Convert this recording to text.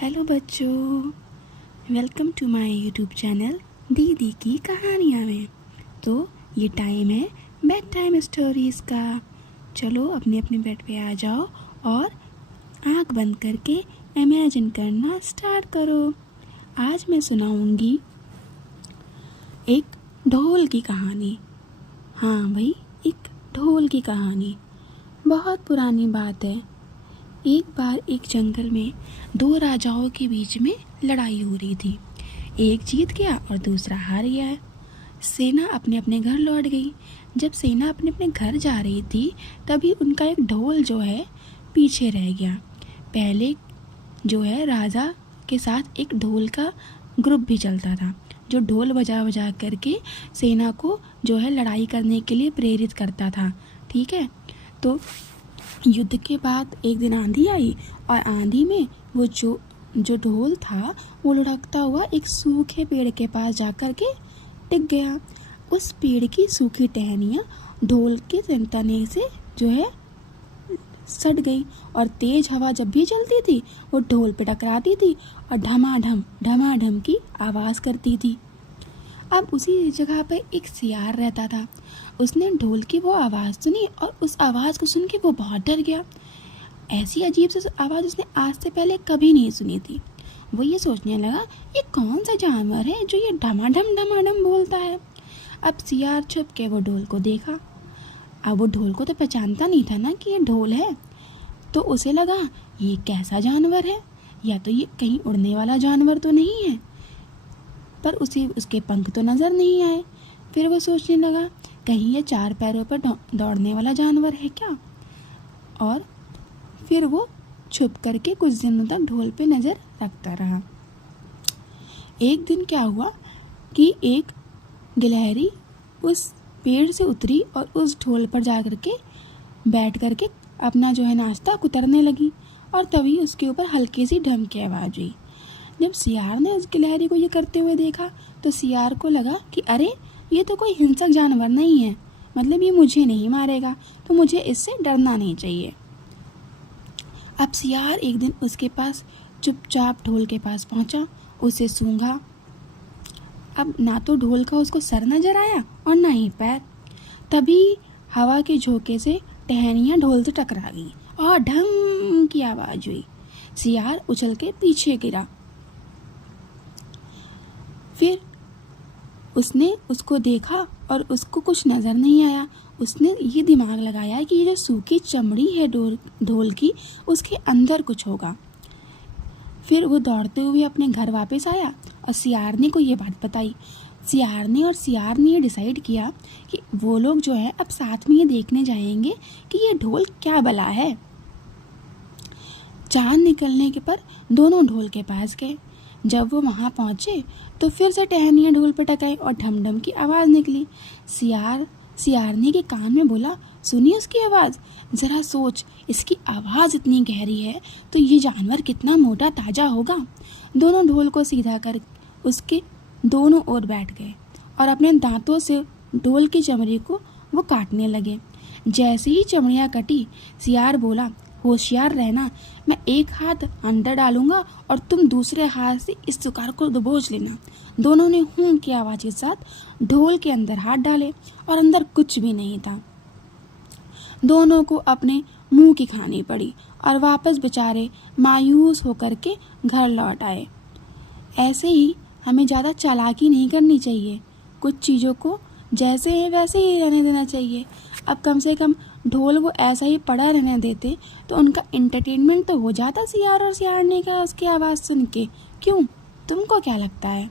Hello बच्चों, welcome to my YouTube channel दीदी की कहानियाँ में। तो ये टाइम है बेड टाइम स्टोरीज़ का। चलो अपने अपने बेड पे आ जाओ और आँख बंद करके इमेजिन करना स्टार्ट करो। आज मैं सुनाऊंगी एक ढोल की कहानी। हाँ भाई, एक ढोल की कहानी। बहुत पुरानी बात है। एक बार एक जंगल में दो राजाओं के बीच में लड़ाई हो रही थी। एक जीत गया और दूसरा हार गया है। सेना अपने अपने घर लौट गई। जब सेना अपने अपने घर जा रही थी तभी उनका एक ढोल जो है पीछे रह गया। पहले जो है राजा के साथ एक ढोल का ग्रुप भी चलता था जो ढोल बजा बजा करके सेना को जो है लड़ाई करने के लिए प्रेरित करता था। ठीक है, तो युद्ध के बाद एक दिन आंधी आई और आंधी में वो जो ढोल था वो लुढ़कता हुआ एक सूखे पेड़ के पास जाकर के टिक गया। उस पेड़ की सूखी टहनियाँ ढोल के तने से जो है सट गई और तेज हवा जब भी चलती थी वो ढोल पे टकराती थी और ढमाढम की आवाज़ करती थी। अब उसी जगह पर एक सियार रहता था। उसने ढोल की वो आवाज़ सुनी और उस आवाज़ को सुन के वो बहुत डर गया। ऐसी अजीब सी आवाज़ उसने आज से पहले कभी नहीं सुनी थी। वो ये सोचने लगा, ये कौन सा जानवर है जो ये ढमाढम बोलता है। अब सियार छुप के वो ढोल को देखा। अब वो ढोल को तो पहचानता नहीं था ना कि ये ढोल है, तो उसे लगा ये कैसा जानवर है, या तो ये कहीं उड़ने वाला जानवर तो नहीं है, पर उसे उसके पंख तो नज़र नहीं आए। फिर वो सोचने लगा कहीं ये चार पैरों पर दौड़ने वाला जानवर है क्या। और फिर वो छुप करके कुछ दिनों तक ढोल पे नज़र रखता रहा। एक दिन क्या हुआ कि एक गिलहरी उस पेड़ से उतरी और उस ढोल पर जा करके बैठ करके अपना जो है नाश्ता कुतरने लगी और तभी उसके ऊपर हल्की सी ढम की आवाज़ हुई। जब सियार ने उस गिलहरी को ये करते हुए देखा तो सियार को लगा कि अरे ये तो कोई हिंसक जानवर नहीं है, मतलब ये मुझे नहीं मारेगा, तो मुझे इससे डरना नहीं चाहिए। अब सियार एक दिन उसके पास चुपचाप ढोल के पास पहुंचा, उसे सूंघा। अब ना तो ढोल का उसको सर नजर आया और ना ही पैर। तभी हवा के झोंके से टहनियाँ ढोल से टकरा गई और ढम की आवाज़ हुई। सियार उछल के पीछे गिरा। फिर उसने उसको देखा और उसको कुछ नज़र नहीं आया। उसने ये दिमाग लगाया कि ये जो सूखी चमड़ी है ढोल की, उसके अंदर कुछ होगा। फिर वो दौड़ते हुए अपने घर वापस आया और सियारनी को ये बात बताई। सियार ने ये डिसाइड किया कि वो लोग जो है अब साथ में ये देखने जाएंगे कि ये ढोल क्या बला है। चांद निकलने के पर दोनों ढोल के पास गए। जब वो वहाँ पहुँचे तो फिर से टहनियाँ ढोल पर टकराई और ढम की आवाज़ निकली। सियारनी के कान में बोला, सुनी उसकी आवाज़, ज़रा सोच, इसकी आवाज़ इतनी गहरी है तो ये जानवर कितना मोटा ताजा होगा। दोनों ढोल को सीधा कर उसके दोनों ओर बैठ गए और अपने दांतों से ढोल की चमड़ी को वो काटने लगे। जैसे ही चमड़ियाँ कटी, सियार बोला, होशियार रहना, मैं एक हाथ अंदर डालूंगा और तुम दूसरे हाथ से इस सुकार को दबोच लेना। दोनों ने हूं की आवाज़ के साथ ढोल के अंदर हाथ डाले और अंदर कुछ भी नहीं था। दोनों को अपने मुंह की खानी पड़ी और वापस बेचारे मायूस होकर के घर लौट आए। ऐसे ही हमें ज़्यादा चालाकी नहीं करनी चाहिए, कुछ चीज़ों को जैसे है वैसे ही रहने देना चाहिए। अब कम से कम ढोल वो ऐसा ही पड़ा रहने देते तो उनका एंटरटेनमेंट तो हो जाता सियार और सियारनी का उसकी आवाज़ सुन के। क्यों, तुमको क्या लगता है?